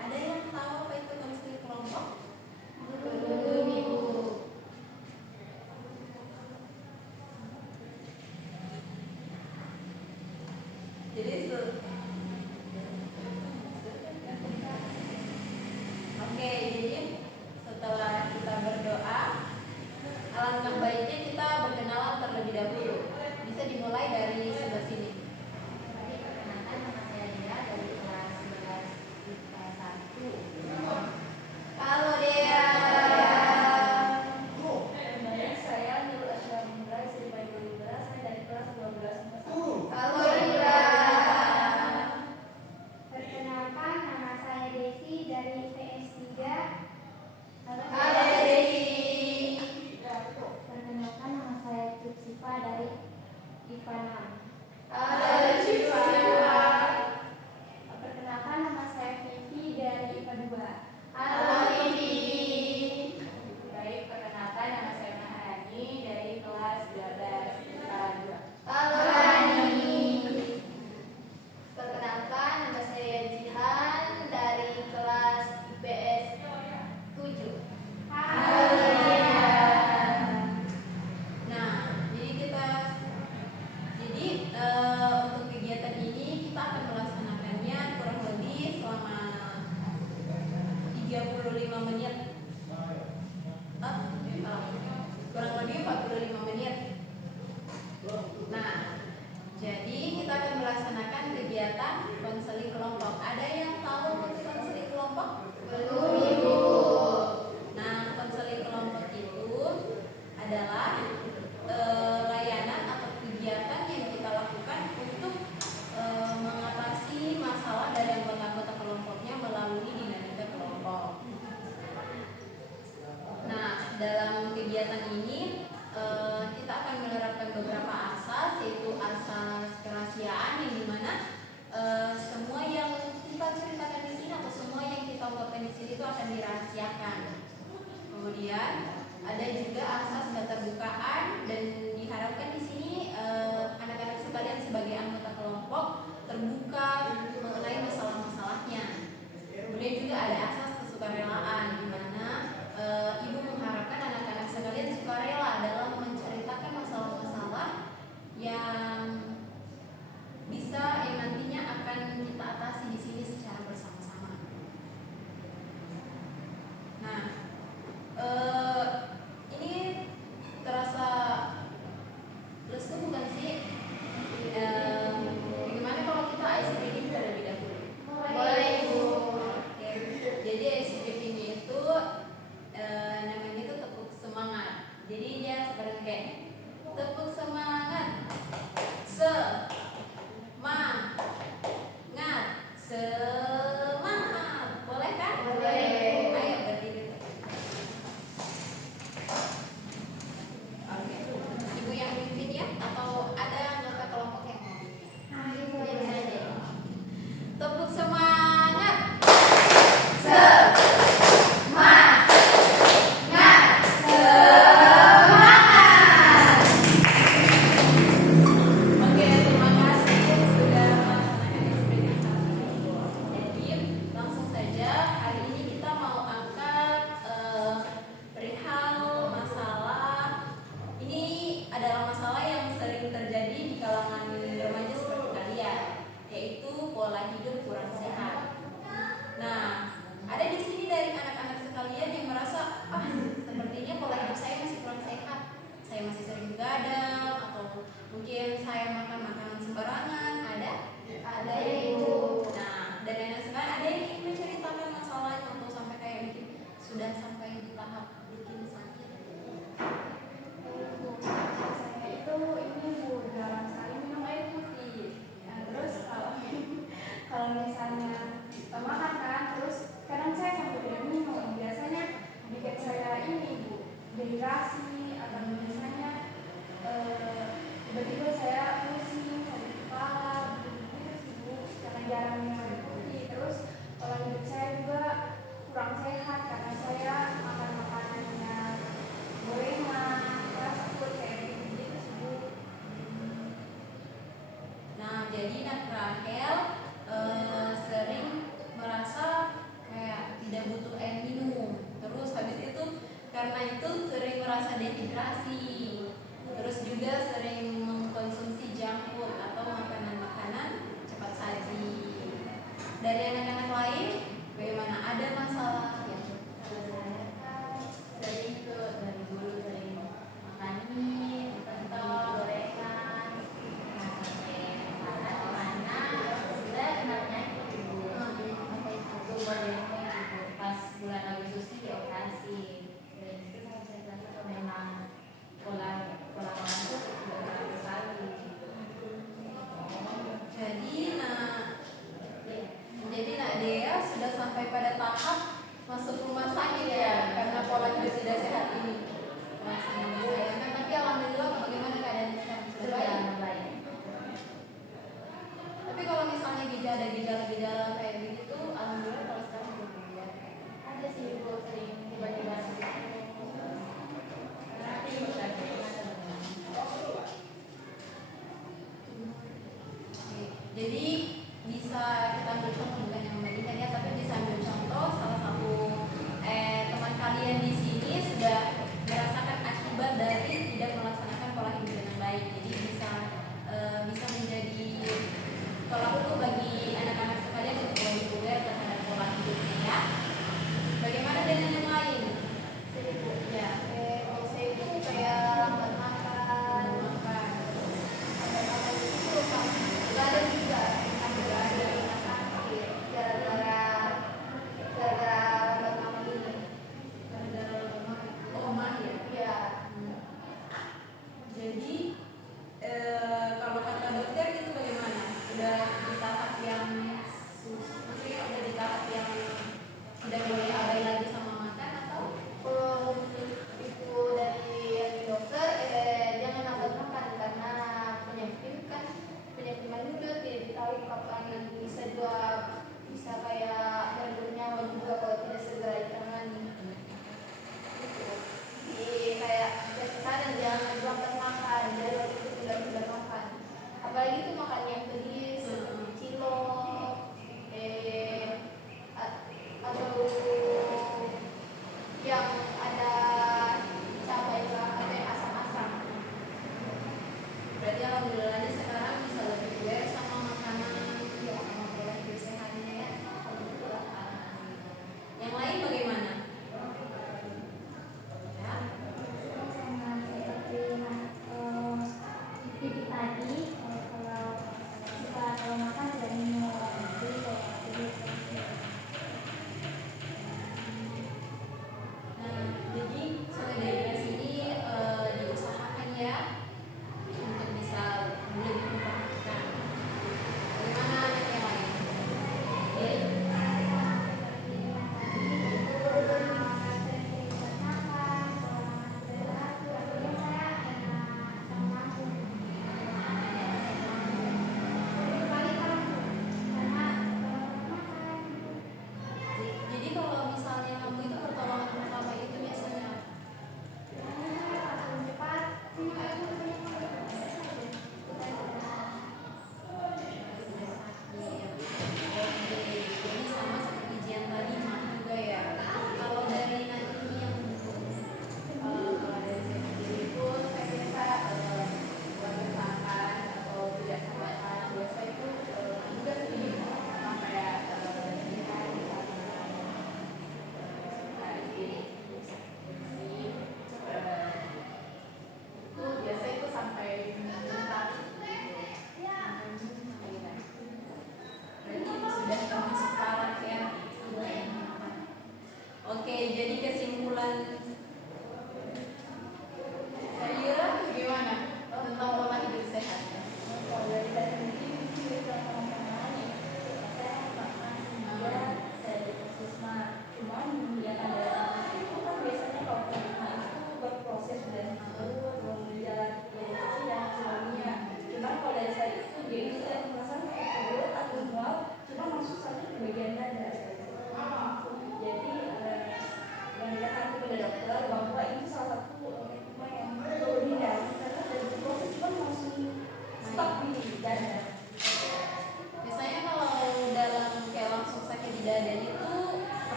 Ada yang tahu apa itu konseling kelompok? Belum, Ibu. Jadi Oke, jadi setelah kita berdoa, alangkah baiknya kita berkenalan terlebih dahulu. Bisa dimulai dari sebelah sini. Perkenalkan, nama saya Dea dari kelas 11 IPA 1. Halo Dea. Namanya saya Nurul Asyamila, dari saya dari kelas 12 IPA 1. Halo Ira. Perkenalkan, nama saya Desi dari IPS 3. Halo Desi. Perkenalkan, nama saya Siva dari IPA 6. Halo Syifa. Perkenalkan, nama saya Vivi dari IPA 2. Halo Vivi. Baik, perkenalkan nama saya Maharani dari kelas 12 IPA 2. Halo Rani. Perkenalkan, nama saya Jihan dari kelas IPS 7. Halo Dea. Nah, untuk kegiatan ini kita akan melaksanakannya kurang lebih selama 35 menit. Kurang lebih 45 menit. Nah, jadi kita akan melaksanakan kegiatan konseling kelompok. Ada yang tahu apa itu konseling kelompok? Belum, Ibu. Nah, konseling kelompok itu adalah layanan atau kegiatan yang kita lakukan untuk mengatasi masalah dari anggota-anggota kelompoknya melalui dinamika kelompok. Nah, dalam kegiatan ini kita akan menerapkan beberapa asas, yaitu asas kerahasiaan yang dimana semua yang kita ceritakan di sini atau semua yang kita ungkapkan di sini itu akan dirahasiakan. Kemudian ada juga asas keterbukaan, dan diharapkan di sini anak-anak sekalian sebagai anggota kelompok terbuka mengenai masalah-masalahnya. Kemudian juga ada asas kesukarelaan, di mana ibu mengharapkan anak-anak sekalian sukarela dalam menceritakan masalah-masalah yang nantinya akan kita atasi di sini secara bersama-sama. Nah, ini terasa dehidrasi, terus juga sering mengkonsumsi junk food atau makanan-makanan cepat saji. Dari anak-anak lain, bagaimana? Ada masalah ya? Kalau saya kan sering tuh dari dulu sering makan mie, pentol, gorengan, nah sampai mana kemana, sudah kena penyakit ibu. Aku gorengan ibu pas bulan Agustus ini dioperasi. Dan itu saya rasa kalau memang pola makan itu tidak bagus lagi. Jadi Nak Dea sudah sampai pada tahap masuk rumah sakit ya karena pola hidup tidak sehat ini. Wah, sangat disayangkan. Tapi alhamdulillah bagaimana keadaannya sekarang? Sudah baik. Sudah baik. Tapi kalau misalnya ada gejala-gejala kayak begitu, alhamdulillah kalau sekarang belum ya. Ada sih ibu sering tiba-tiba sakit. Nanti ibu tanya Oke, jadi bisa kita ambil contoh, bukan yang membandingkan ya, tapi bisa ambil contoh salah satu teman kalian di sini sudah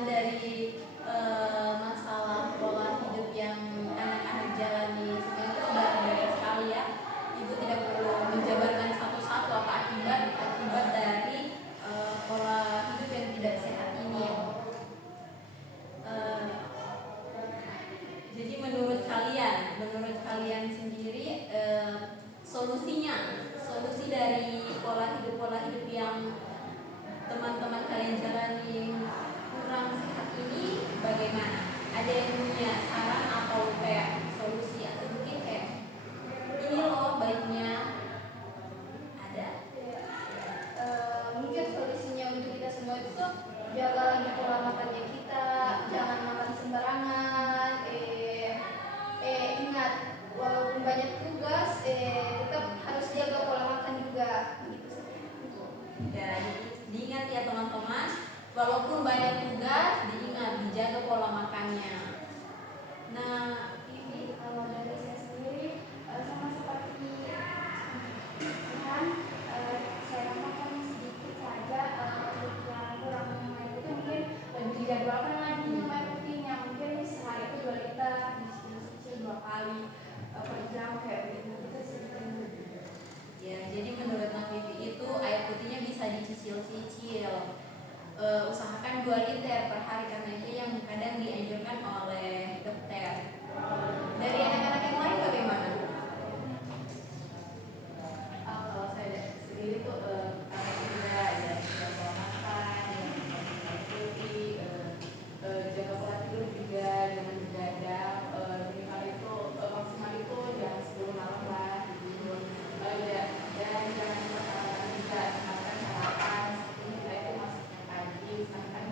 kesimpulan dari masalah pola hidup yang anak-anak jalani sebenarnya itu sudah banyak sekali ya. Ibu tidak perlu menjabarkan satu-satu apa akibat dari pola hidup yang tidak sehat ini ya. Jadi menurut kalian sendiri solusi dari pola hidup yang teman-teman kalian jalani kurang sehat ini bagaimana? Ada yang punya saran atau kayak solusi atau mungkin kayak ini loh baiknya ada? Mungkin solusinya untuk kita semua itu tuh jaga lagi pola makannya kita, jangan makan sembarangan. Ingat walaupun banyak tugas, tetap harus jaga pola makan juga. Gitu. Ya, diingat ya teman-teman, walaupun banyak tugas, diingat dijaga pola makannya. Nah, Ini kalau dari saya sendiri sama seperti kan saya makan sedikit saja yang kurang minum air putih mungkin lebih dijadwalkan lagi minum air putihnya mungkin sehari itu 2 liter dicicil 2 kali per jam kayak begitu sih. ya jadi menurut Nak Vivi itu air putihnya bisa dicicil-cicil. Usahakan 2 liter per hari karena itu yang kadang dianjurkan oleh dokter. Dari anak-anak yang lain bagaimana? Kalau saya sendiri tuh karena juga ada pola makan, jaga putih, jaga pola tidur juga jangan begadang. Minimal itu maksimal itu jam 10 malam lah tidur. Dan jangan masalah juga semakan sarapan. Seperti kita itu masuknya pagi, misalkan